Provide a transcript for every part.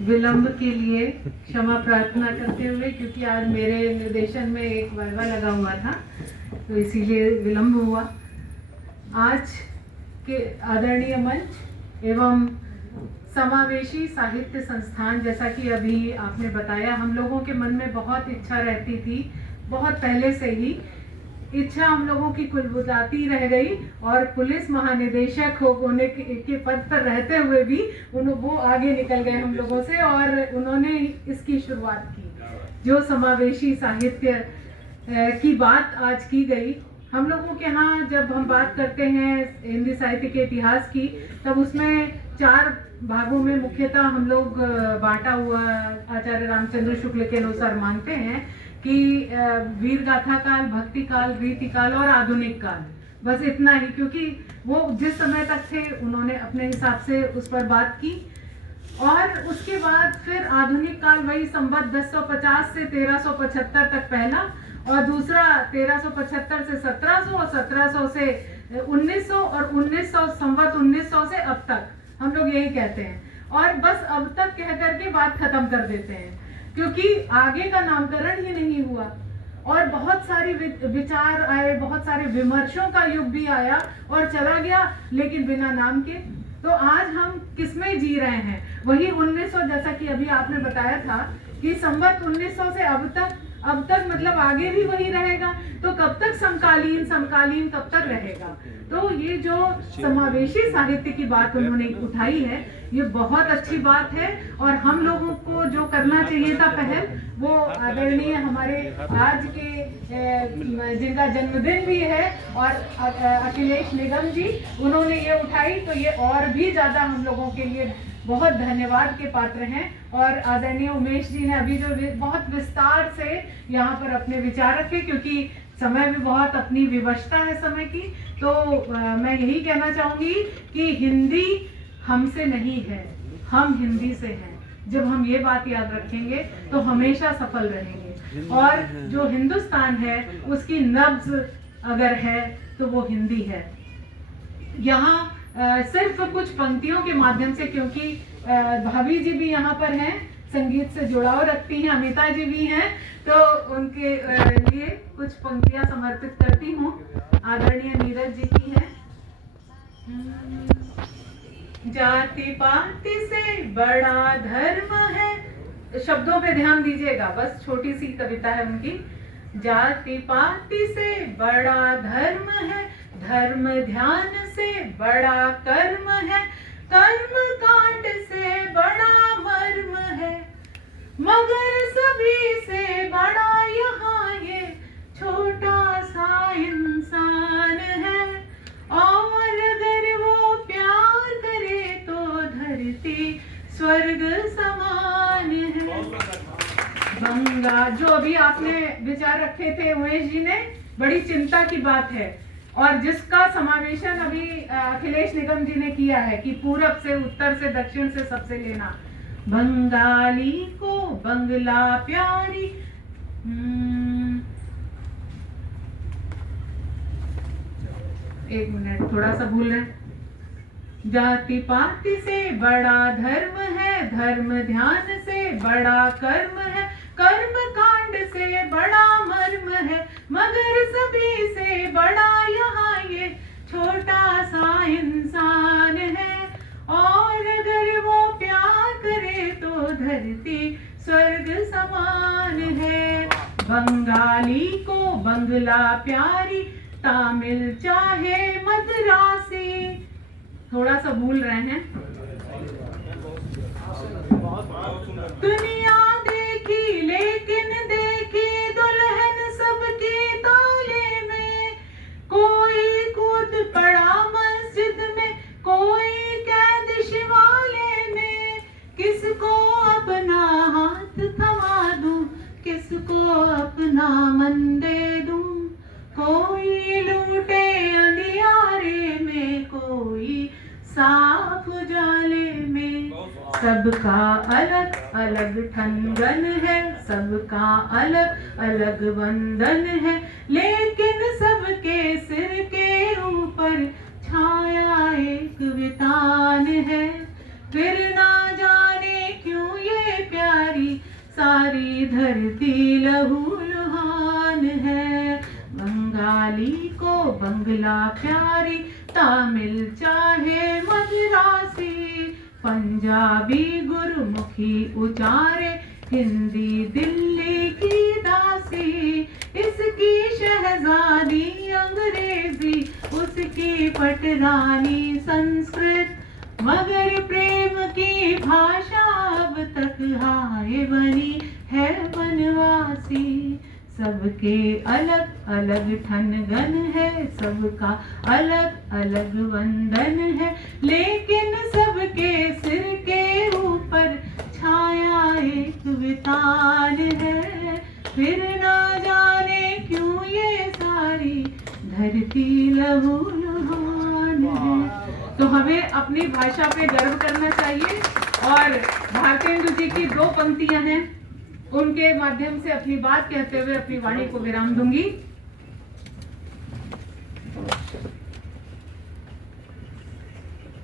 विलंब के लिए क्षमा प्रार्थना करते हुए, क्योंकि आज मेरे निर्देशन में एक वाइवा लगा हुआ था तो इसीलिए विलंब हुआ। आज के आदरणीय मंच एवं समावेशी साहित्य संस्थान, जैसा कि अभी आपने बताया, हम लोगों के मन में बहुत इच्छा रहती थी, बहुत पहले से ही इच्छा हम लोगों की कुलबुलाती रह गई, और पुलिस महानिदेशक होने के पद पर रहते हुए भी वो आगे निकल गए हम लोगों से और उन्होंने इसकी शुरुआत की। जो समावेशी साहित्य की बात आज की गई, हम लोगों के यहाँ जब हम बात करते हैं हिंदी साहित्य के इतिहास की, तब उसमें 4 भागों में मुख्यतः हम लोग बांटा हुआ आचार्य रामचंद्र शुक्ल के अनुसार मानते हैं कि वीर गाथा काल, भक्ति काल, रीति काल और आधुनिक काल, बस इतना ही, क्योंकि वो जिस समय तक थे उन्होंने अपने हिसाब से उस पर बात की। और उसके बाद फिर आधुनिक काल वही संवत 1050 से 1375 तक पहला, और दूसरा 1375 से 1700 और 1700 से 1900 और 1900 संवत 1900 से अब तक, हम लोग यही कहते हैं। और बस अब तक कह करके बात खत्म कर देते हैं, क्योंकि आगे का नामकरण ही नहीं हुआ और बहुत सारी विचार आए, बहुत सारे विमर्शों का युग भी आया और चला गया, लेकिन बिना नाम के। तो आज हम किसमें जी रहे हैं? वही 1900, जैसा कि अभी आपने बताया था कि संवत 1900 से अब तक मतलब आगे भी वही रहेगा, तो कब तक समकालीन कब तक रहेगा? तो ये जो समावेशी साहित्य की बात उन्होंने उठाई है, ये बहुत अच्छी बात है। और हम लोगों को जो करना चाहिए था पहल, वो आदरणीय हमारे आज के जिनका जन्मदिन भी है और अखिलेश निगम जी, उन्होंने ये उठाई, तो ये और भी ज्यादा हम लोगों के लिए बहुत धन्यवाद के पात्र हैं। और आदरणीय उमेश जी ने अभी जो बहुत विस्तार से यहाँ पर अपने विचार रखे, क्योंकि समय भी बहुत अपनी विवशता है समय की, तो मैं यही कहना चाहूंगी कि हिंदी हमसे नहीं है, हम हिंदी से हैं। जब हम ये बात याद रखेंगे तो हमेशा सफल रहेंगे। और जो हिंदुस्तान है उसकी नब्ज अगर है तो वो हिंदी है। यहाँ सिर्फ कुछ पंक्तियों के माध्यम से, क्योंकि भाभी जी भी यहाँ पर हैं, संगीत से जुड़ाव रखती हैं, अमिता जी भी हैं, तो उनके लिए कुछ पंक्तियां समर्पित करती हूँ। आदरणीय नीरज जी की है। जाति पाति से बड़ा धर्म है, शब्दों पे ध्यान दीजिएगा, बस छोटी सी कविता है उनकी। जाति पाति से बड़ा धर्म है, धर्म ध्यान से बड़ा कर्म है, कर्म कांड से बड़ा मर्म है, मगर सभी से बड़ा यहाँ ये छोटा सा इंसान है। और अगर वो प्यार करे तो धरती स्वर्ग समान है। गंगा, जो अभी आपने विचार रखे थे उमेश जी ने, बड़ी चिंता की बात है, और जिसका समावेशन अभी अखिलेश निगम जी ने किया है कि पूरब से, उत्तर से, दक्षिण से सबसे लेना। बंगाली को बंगला प्यारी, एक मिनट, थोड़ा सा भूल रहे। जाति पाति से बड़ा धर्म है, धर्म ध्यान से बड़ा कर्म है, कर्म कांड से बड़ा मर्म है, मगर सभी से बड़ा यहाँ ये छोटा सा इंसान है। और अगर वो प्यार करे तो धरती स्वर्ग समान है। बंगाली को बंगला प्यारी, तामिल चाहे मद्रासी, थोड़ा सा भूल रहे हैं। दुनिया देखी लेकिन देखी दुल्हन सबकी ताले में, कोई कूद पड़ा मस्जिद में, कोई कैद शिवाले में, किसको अपना हाथ थमा दूं, किसको अपना मन दे दूं, कोई लूटे अंधियारे में, कोई साफ उजाले में। सबका अलग अलग ठनगन है, सबका अलग अलग वंदन है, लेकिन सबके सिर के ऊपर छाया एक वितान है। फिर ना जाने क्यों ये सारी धरती लहूलुहान है। बंगाली को बंगला प्यारी, तामिल चाहे मद्रासी, पंजाबी गुरुमुखी उचारे, हिंदी दिल्ली की दासी। इसकी शहजादी अंग्रेजी, उसकी पटरानी संस्कृत, मगर प्रेम की भाषा अब तक हाय बनी है बनवासी। सबके अलग अलग ठनगन है, सबका अलग अलग वंदन है, लेकिन सबके सिर के ऊपर छाया एक वितान है। फिर ना जाने क्यों ये सारी धरती लहूलुहान है। तो हमें अपनी भाषा पे गर्व करना चाहिए। और भारतेंदु जी की 2 पंक्तियां हैं, उनके माध्यम से अपनी बात कहते हुए अपनी वाणी को विराम दूंगी।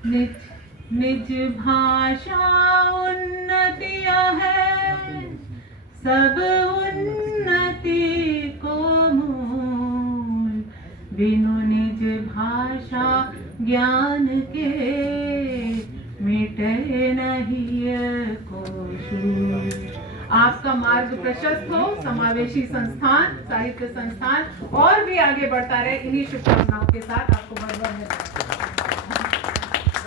निज निज भाषा उन्नतियां है, सब उन्नति को मूल। बिनु निज भाषा ज्ञान के, मिटे नहीं को शूल। आपका मार्ग प्रशस्त हो, समावेशी संस्थान, साहित्य संस्थान और भी आगे बढ़ता रहे। इन्हीं शुभकामनाओं के साथ आपको बहुत बहुत धन्यवाद।